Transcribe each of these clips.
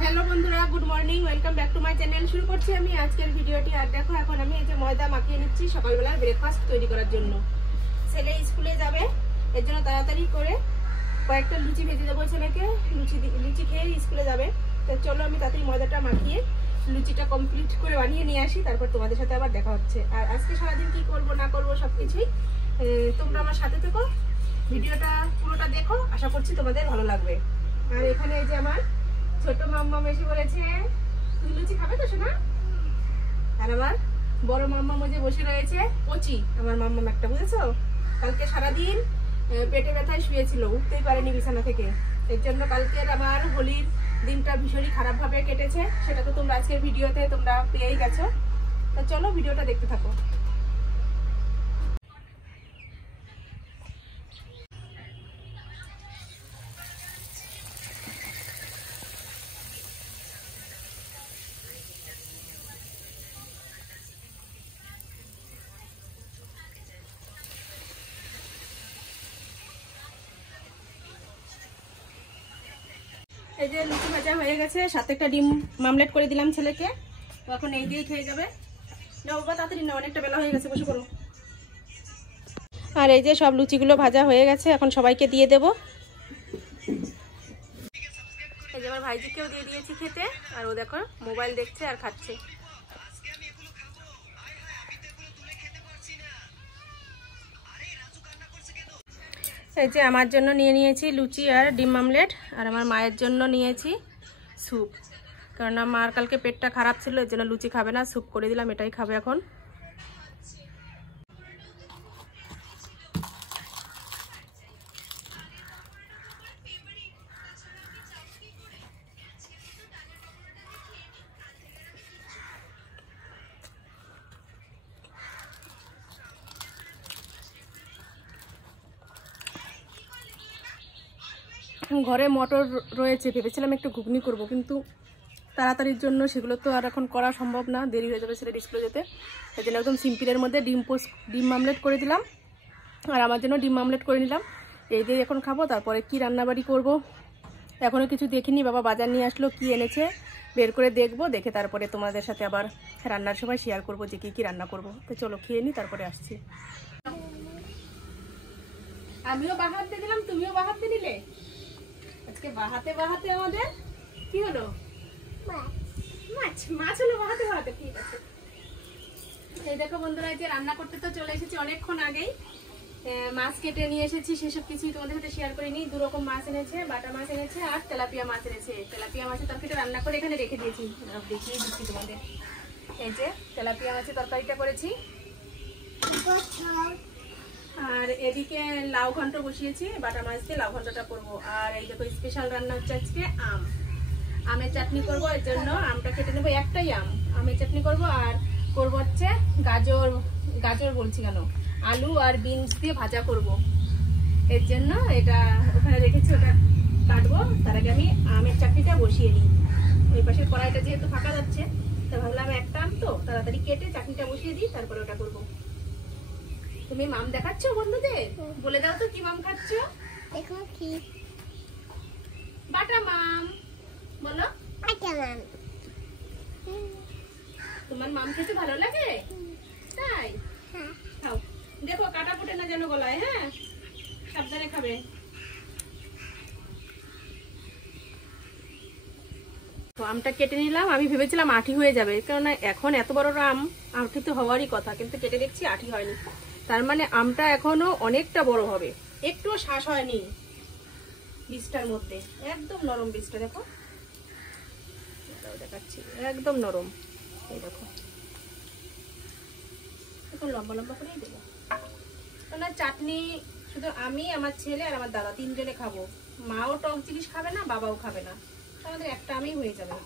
Hello बंधुरा good morning welcome back to my channel शुरू करছি আমি আজকের ভিডিওটি। আর দেখো এখন আমি এই যে ময়দা মাখিয়ে নিচ্ছি সকালবেলা ব্রেকফাস্ট তৈরি করার জন্য। ছেলে স্কুলে যাবে এর জন্য তাড়াতাড়ি করে কয়েকটা লুচি ভেজে দেবো ছেলেকে। লুচি খেয়ে স্কুলে যাবে। তো চলো আমি তাড়াতাড়ি ময়দাটা মাখিয়ে লুচিটা কমপ্লিট করে বানিয়ে নিয়ে আসি, তারপর তোমাদের সাথে আবার দেখা হচ্ছে। আর আজকে সারাদিন কি করব না করব সবকিছুই তোমরা আমার সাথে থেকো, ভিডিওটা পুরোটা দেখো, আশা করছি তোমাদের ভালো লাগবে। আর এখানে এই যে আমার ছোট মাম্মা এসে বলেছে তুই লুচি খাবে তো শোনা। আর আমার বড় মাম্মা মজে বসে রয়েছে কচি আমার মাম্মা একটা, বুঝেছো? কালকে সারাদিন পেটে ব্যথায় শুয়েছিল, উঠতেই পারেনি বিছানা থেকে। এর জন্য কালকের আমার হোলির দিনটা ভীষণই খারাপভাবে কেটেছে, সেটা তো তোমরা আজকের ভিডিওতে তোমরা পেয়েই গেছো। তো চলো ভিডিওটা দেখতে থাকো। এই যে লুচি ভাজা হয়ে গেছে, সাথে একটা ডিম মামলেট করে দিলাম ছেলেকে। তো এখন এই দিয়েই খেয়ে যাবে। না বাবা তাড়াতাড়ি না, অনেকটা বেলা হয়ে গেছে, বসে পড়ো। আর এই যে সব লুচিগুলো ভাজা হয়ে গেছে, এখন সবাইকে দিয়ে দেব। এই যে আমার ভাইজিকেও দিয়ে দিয়েছি খেতে, আর ও দেখো মোবাইল দেখছে আর খাচ্ছে। এই যে আমার জন্য নিয়ে নিয়েছি লুচি আর ডিম মামলেট, আর আমার মায়ের জন্য নিয়েছি স্যুপ, কারণ মার কালকে পেটটা খারাপ ছিল, এর জন্য লুচি খাবে না, স্যুপ করে দিলাম, এটাই খাবে এখন। ঘরে মটর রয়েছে, ভেবেছিলাম একটু ঘুগনি করব, কিন্তু তাড়াতাড়ির জন্য সেগুলো তো আর এখন করা সম্ভব না, দেরি হয়ে যাবে ছেলে স্কুলে যেতে। সেই জন্য একদম সিম্পলের মধ্যে ডিম মামলেট করে দিলাম, আর আমার জন্য ডিম মামলেট করে নিলাম। এই দিয়ে এখন খাবো। তারপরে কি রান্নাবাড়ি করব এখনও কিছু দেখিনি, বাবা বাজার নিয়ে আসলো, কি এনেছে বের করে দেখবো, দেখে তারপরে তোমাদের সাথে আবার রান্নার সময় শেয়ার করব যে কি রান্না করব। তো চলো খেয়ে নিই, তারপরে আসছি। আমিও বাহাতে দিলাম, তুমিও বাহাতে দিলে। আজকে বাহাতে বাহাতে আমাদের কি হলো? মাছ হলো বাহাতে বাহাতে। ঠিক আছে, এই দেখো বন্ধুরা, যে রান্না করতে তো চলে এসেছি অনেকক্ষণ আগেই। মাছ কেটে নিয়ে এসেছি, সেসব কিছুই তোমাদের সাথে শেয়ার করিনি। 2 রকম মাছ এনেছে, বাটা মাছ এনেছে আর তেলাপিয়া মাছ এনেছে। তেলাপিয়া মাছের তরকারিটা রান্না করে এখানে রেখে দিয়েছি, দেখিয়ে দিচ্ছি তোমাদের। এই যে তেলাপিয়া মাছের তরকারিটা করেছি, আর এদিকে লাউ ঘন্ট বসিয়েছি, বাটা মাছ দিয়ে লাউ ঘন্টটা করবো। আর এই দেখো স্পেশাল রান্না হচ্ছে আজকে আমের চাটনি করবো, এর জন্য আমটা কেটে নেবো, একটাই আমের চাটনি করবো। আর করবো হচ্ছে গাজর বলছি কেন, আলু আর বিনস দিয়ে ভাজা করব। এর জন্য এটা ওখানে রেখেছি, ওটা কাটবো। তার আগে আমি আমের চাটনিটা বসিয়ে নিই। ওই পাশের কড়াইটা যেহেতু ফাঁকা যাচ্ছে, তা ভাবলাম একটা আম তো তাড়াতাড়ি কেটে চাটনিটা বসিয়ে দিই, তারপরে ওটা করবো। তুমি মাম দেখাচ্ছ বন্ধুদের? বলে দাও তো কি মাম খাচ্ছ? দেখো কি বাটা মাম, বলো বাটা মাম। তোমার মাম খেতে ভালো লাগে? তাই খাও, দেখো কাটা ফুটে না যেন গলায়। হ্যাঁ, সাবধানে খাবে। তো আমটা কেটে নিলাম। আমি ভেবেছিলাম আঠি হয়ে যাবে, কেননা এখন এত বড় আঠি তো হওয়ারই কথা, কিন্তু কেটে দেখছি আঠি হয়নি। তার মানে আমটা এখনো অনেকটা বড় হবে, একটুও শ্বাস হয়নি বীজটার মধ্যে, একদম নরম বীজটা। দেখো দেখাচ্ছি, একদম নরম। এই দেখো এখন লম্বা লম্বা করেই দেবো। না চাটনি শুধু আমি, আমার ছেলে আর আমার দাদা 3 জনে খাবো। মাও টক জিনিস খাবে না, বাবাও খাবে না, আমাদের একটা আমেই হয়ে যাবে।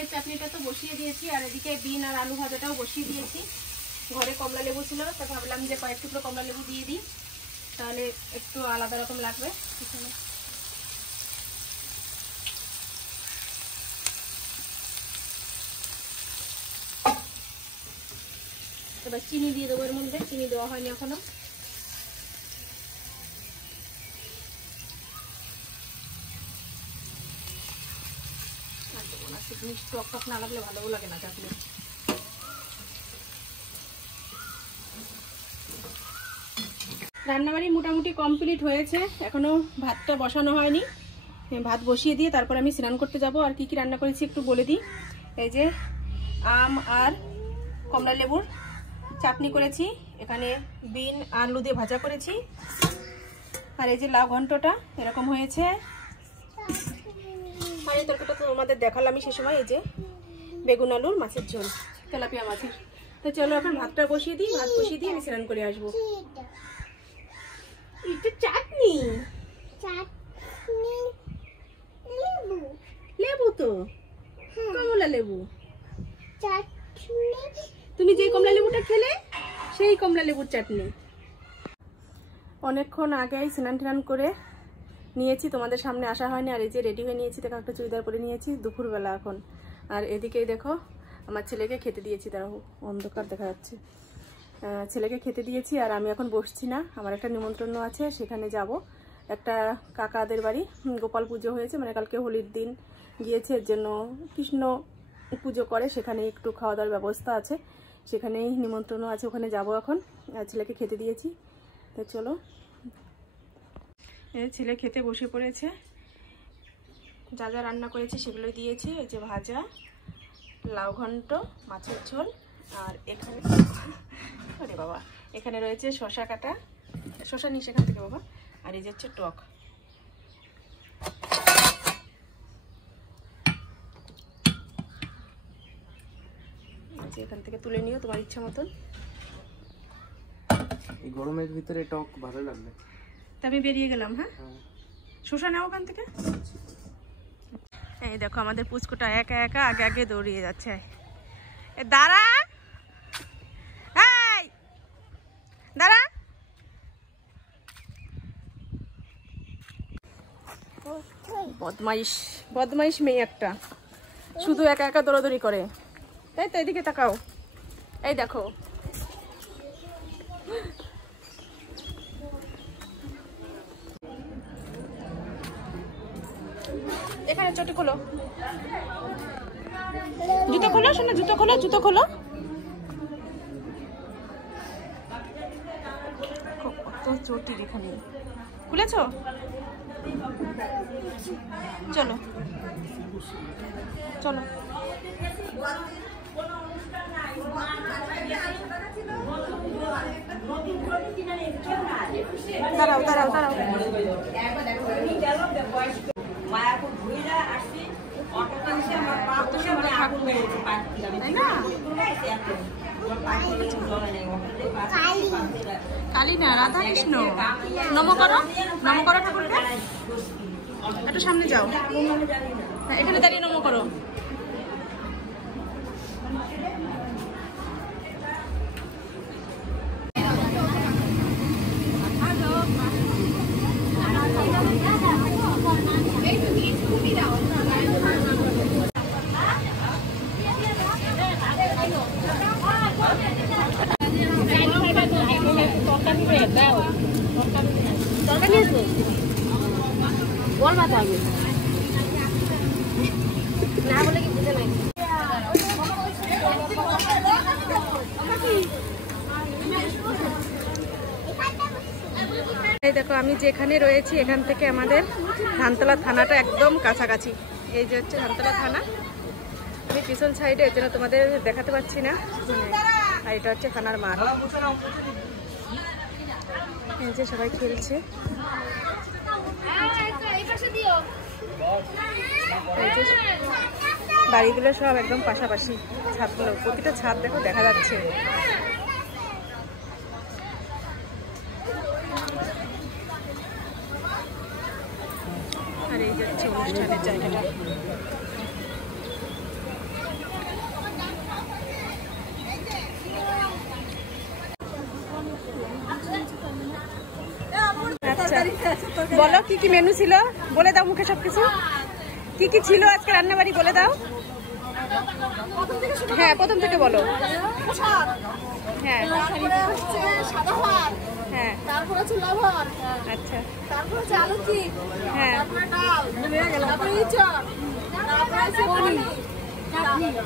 আমের চাটনিটা তো বসিয়ে দিয়েছি, আর এদিকে বিন আর আলু ভাজাটাও বসিয়ে দিয়েছি। ঘরে কমলা লেবু ছিল, তো ভাবলাম যে কয়েক টুকরো কমলা লেবু দিয়ে দিই, তাহলে একটু আলাদা রকম লাগবে। এবার চিনি দিয়ে দেবো এর মধ্যে, চিনি দেওয়া হয়নি এখনো। টক টক না লাগলে ভালোও লাগে না চাটনি। রান্নাবাড়ি মোটামুটি কমপ্লিট হয়েছে, এখনো ভাতটা বসানো হয়নি। ভাত বসিয়ে দিয়ে তারপর আমি স্নান করতে যাব। আর কি কি রান্না করেছি একটু বলে দিই। এই যে আম আর কমলা লেবুর চাটনি করেছি, এখানে বিন আলু দিয়ে ভাজা করেছি, আর এই যে লাউ ঘন্টটা এরকম হয়েছে। আর এই তরকারিটা তো আমাদের দেখালাম সে সময়, এই যে বেগুন আলুর মাছের ঝোল, তেলাপিয়া মাছের। তো চলো এখন ভাতটা বসিয়ে দিই, ভাত বসিয়ে দিয়ে আমি স্নান করে আসবো। এটা চাটনি, লেবু তো কমলা লেবু। তুমি যে কমলা লেবুটা খেলে সেই কমলা লেবুর চাটনি। অনেকক্ষণ আগেই স্নান টান করে নিয়েছি, তোমাদের সামনে আসা হয়নি। আর এই যে রেডি হয়ে নিয়েছি, দেখো একটা চুড়িদার পরে নিয়েছি, দুপুরবেলা এখন। আর এদিকেই দেখো আমার ছেলেকে খেতে দিয়েছি, তারা অন্ধকার দেখা যাচ্ছে। ছেলেকে খেতে দিয়েছি, আর আমি এখন বসছি না, আমার একটা নিমন্ত্রণ আছে, সেখানে যাব। একটা কাকাদের বাড়ি গোপাল পুজো হয়েছে, মানে কালকে হোলির দিন গিয়েছে, এর জন্য কৃষ্ণ পুজো করে, সেখানে একটু খাওয়া দাওয়ার ব্যবস্থা আছে, সেখানেই নিমন্ত্রণ আছে, ওখানে যাব এখন। আর ছেলেকে খেতে দিয়েছি, তো চলো। ছেলে খেতে বসে পড়েছে, যা যা রান্না করেছি সেগুলোই দিয়েছি। এই যে ভাজা, লাউ ঘন্ট, মাছের ঝোল, আর এখানে আরে বাবা এখানে রয়েছে শসা কাটা, শসা নিস এখান থেকে বাবা। আর এই যে হচ্ছে টক। এখান থেকে তুলে নিও তোমার ইচ্ছা মতন। এই গরমের ভিতরে টক ভালো লাগবে। তা আমি বেরিয়ে গেলাম। হ্যাঁ, শসা নাও ওখান থেকে। এই দেখো আমাদের পুচকুটা একা একা আগে আগে দৌড়িয়ে যাচ্ছে। দাঁড়া, এই দাঁড়া। বদমাইশ বদমাইশ মেয়ে একটা, শুধু একা একা দৌড়াদৌড়ি করে। এই তো এদিকে তাকাও, এই দেখো। এখানে চটি খোলো, জুতো খোলো, শোনো জুতো খোলো, জুতো খোলো। কত চটি এখানে, খুলেছো? চলো চলো। দাঁড়াও দাঁড়াও দাঁড়াও। কালী না, রাধা কৃষ্ণ। নম করো, নম করো ঠাকুরকে। একটু সামনে যাও, এখানে দাঁড়িয়ে নম করো। বলবা তো আগে না বলে কি বুঝে নাই। এই দেখো আমি যেখানে রয়েছি এখান থেকে আমাদের ধানতলা থানাটা একদম কাছাকাছি। এই যে হচ্ছে ধানতলা থানা, আমি পিছন সাইডে, এর জন্য তোমাদের দেখাতে পাচ্ছি না। আর এটা হচ্ছে থানার মাঠ। এই যে সবাই খেলছে, বাড়িগুলো সব একদম পাশাপাশি, ছাদগুলো প্রতিটা ছাদ দেখো দেখা যাচ্ছে। আর এই যে হচ্ছে অনুষ্ঠানের জায়গাটা। বলো কি কি মেনু ছিল, বলে দাও মুখে সবকিছু। কি কি ছিল আজকে রান্নাবাড়ি বলে দাও। হ্যাঁ প্রথম থেকে বলো। হ্যাঁ হ্যাঁ তারপর হচ্ছে লবণ, আচ্ছা তারপর হচ্ছে আলু চিপ, হ্যাঁ তারপরে ডাল, তারপরে ইঁচড়, তারপরে হচ্ছে পনির,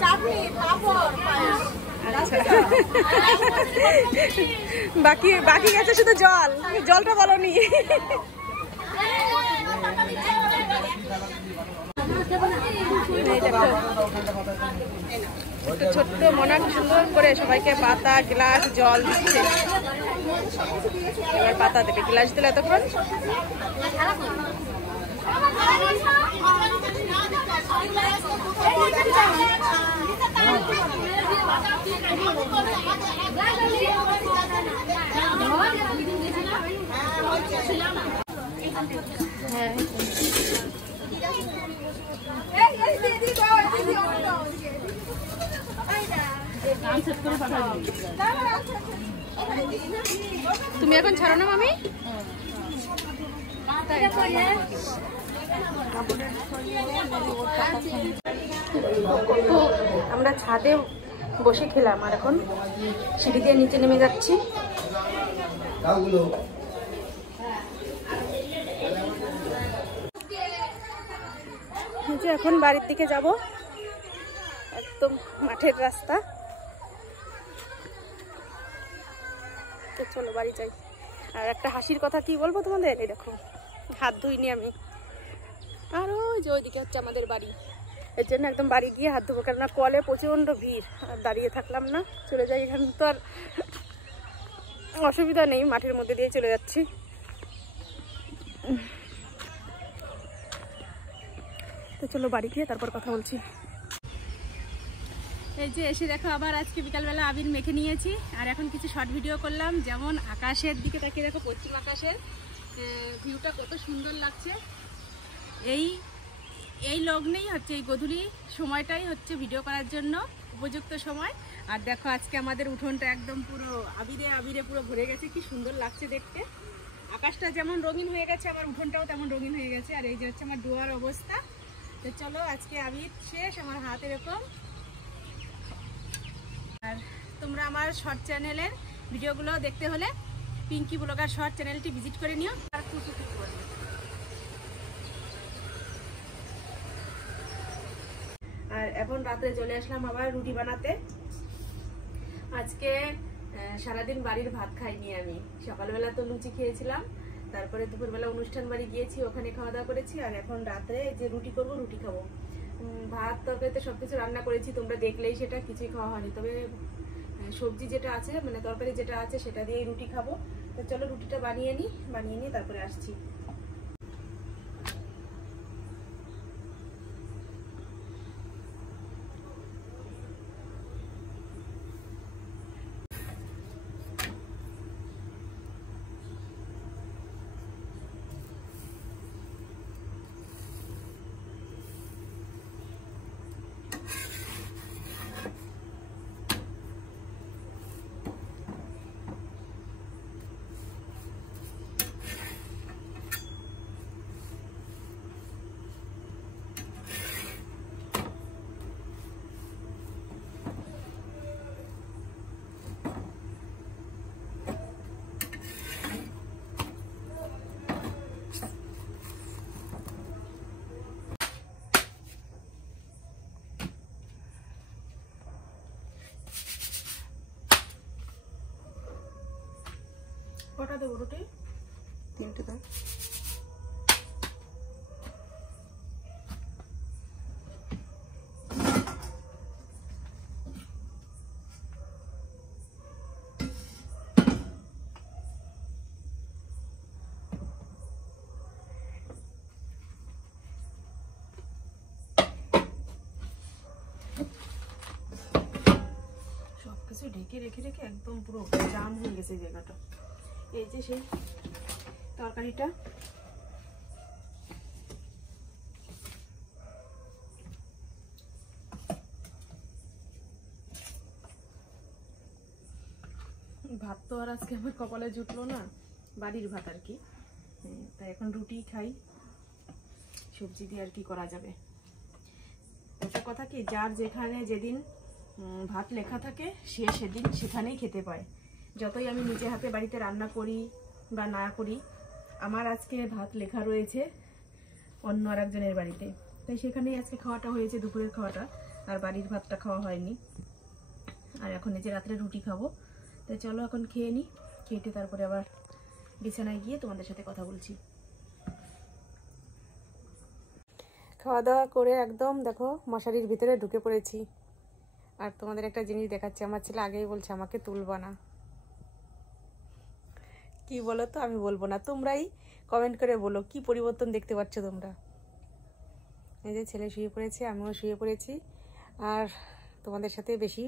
চাটনি, পাঁপড়, পায়েস। আচ্ছা বাকি বাকি গেছে শুধু জল, জলটা বলনি। এই দেখো একটা ছোট্ট মনা সুন্দর করে সবাইকে পাতা গ্লাস জল দিচ্ছে। এবার পাতা দেবে, গ্লাস দিলে এতক্ষণ। হ্যাঁ তুমি এখন ছাড়ো না মামি। আমরা ছাদে বসে খেলাম আর এখন সিঁড়ি দিয়ে নিচে নেমে যাচ্ছি। এখন বাড়ির দিকে যাব, একদম মাঠের রাস্তা। তো চলো বাড়ি যাই। আর একটা হাসির কথা কি বলবো তোমাদের, এই দেখো হাত ধুইনি আমি, আর ওই যে ওইদিকে হচ্ছে আমাদের বাড়ি। এর জন্য একদম বাড়ি গিয়ে হাত ধুবো, কেননা কলে প্রচণ্ড ভিড়, আর দাঁড়িয়ে থাকলাম না, চলে যাই। এখানে তো আর অসুবিধা নেই, মাঠের মধ্যে দিয়ে চলে যাচ্ছি। তো চলো বাড়ি গিয়ে তারপর কথা বলছি। এই যে এসে দেখো আবার আজকে বিকালবেলা আবির মেখে নিয়েছি, আর এখন কিছু শর্ট ভিডিও করলাম। যেমন আকাশের দিকে তাকিয়ে দেখো, পশ্চিম আকাশের ভিউটা কত সুন্দর লাগছে। এই লগ্নেই হচ্ছে, এই গধূলি সময়টাই হচ্ছে ভিডিও করার জন্য উপযুক্ত সময়। আর দেখো আজকে আমাদের উঠোনটা একদম পুরো আবিরে আবিরে পুরো ভরে গেছে, কি সুন্দর লাগছে দেখতে। আকাশটা যেমন রঙিন হয়ে গেছে, আমার উঠোনটাও তেমন রঙিন হয়ে গেছে। আর এই যে হচ্ছে আমার ডোয়ার অবস্থা। তো চলো আজকে আবির শেষ, আমার হাত এরকম। আর তোমরা আমার শর্ট চ্যানেলের ভিডিওগুলো দেখতে হলে পিঙ্কি ব্লগার শর্ট চ্যানেলটি ভিজিট করে নিও। আর এখন রাতে চলে আসলাম আবার রুটি বানাতে। আজকে সারাদিন বাড়ির ভাত খাইনি আমি। সকালবেলা তো লুচি খেয়েছিলাম, তারপরে দুপুরবেলা অনুষ্ঠান বাড়ি গিয়েছি, ওখানে খাওয়া দাওয়া করেছি। আর এখন রাত্রে যে রুটি করব, রুটি খাবো। ভাত তরকারিতে সবকিছু রান্না করেছি, তোমরা দেখলেই, সেটা কিছুই খাওয়া হয়নি। তবে সবজি যেটা আছে, মানে তরকারি যেটা আছে, সেটা দিয়েই রুটি খাবো। তো চলো রুটিটা বানিয়ে নিই তারপরে আসছি। কটা দেবো রুটি? 3টে দাও। সবকিছু ঢেকে রেখে রেখে একদম পুরো জাম হয়ে গেছে জায়গাটা। এই যে সেই তরকারিটা, ভাত তো আর আজকে আমার কপালে জুটলো না, বাড়ির ভাত আর কি। তাই এখন রুটি খাই, সবজি দিয়ে আর কি করা যাবে। একটা কথা কি, যার যেখানে যেদিন ভাত লেখা থাকে সে সেদিন সেখানেই খেতে পায়। যতই আমি নিজে হাতে বাড়িতে রান্না করি বা না করি, আমার আজকে ভাত লেখা রয়েছে অন্য আর একজনের বাড়িতে, তাই সেখানেই আজকে খাওয়াটা হয়েছে, দুপুরের খাওয়াটা। আর বাড়ির ভাতটা খাওয়া হয়নি। আর এখন এই যে রাত্রে রুটি খাবো, তাই চলো এখন খেয়ে নিই, খেতে তারপরে আবার বিছানায় গিয়ে তোমাদের সাথে কথা বলছি। খাওয়া দাওয়া করে একদম দেখো মশারির ভিতরে ঢুকে পড়েছি। আর তোমাদের একটা জিনিস দেখাচ্ছি, আমার ছেলে আগেই বলছে আমাকে তুলবা না। কি বলো তো, আমি বলবো না, তোমরাই কমেন্ট করে বলো কি পরিবর্তন দেখতে পাচ্ছ তোমরা। এই যে ছেলে শুয়ে পড়েছে, আমিও শুয়ে পড়েছি। আর তোমাদের সাথে বেশি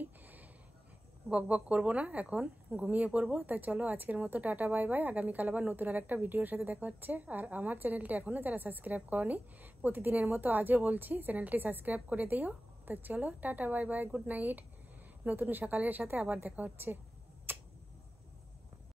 বকবক করবো না, এখন ঘুমিয়ে পড়বো। তাই চলো আজকের মতো টাটা বাই বাই। আগামীকাল আবার নতুন আর একটা ভিডিওর সাথে দেখা হচ্ছে। আর আমার চ্যানেলটি এখনও যারা সাবস্ক্রাইব করনি, প্রতিদিনের মতো আজও বলছি চ্যানেলটি সাবস্ক্রাইব করে দিও। তো চলো tata bye bye, good night. নতুন সকালের সাথে আবার দেখা হচ্ছে।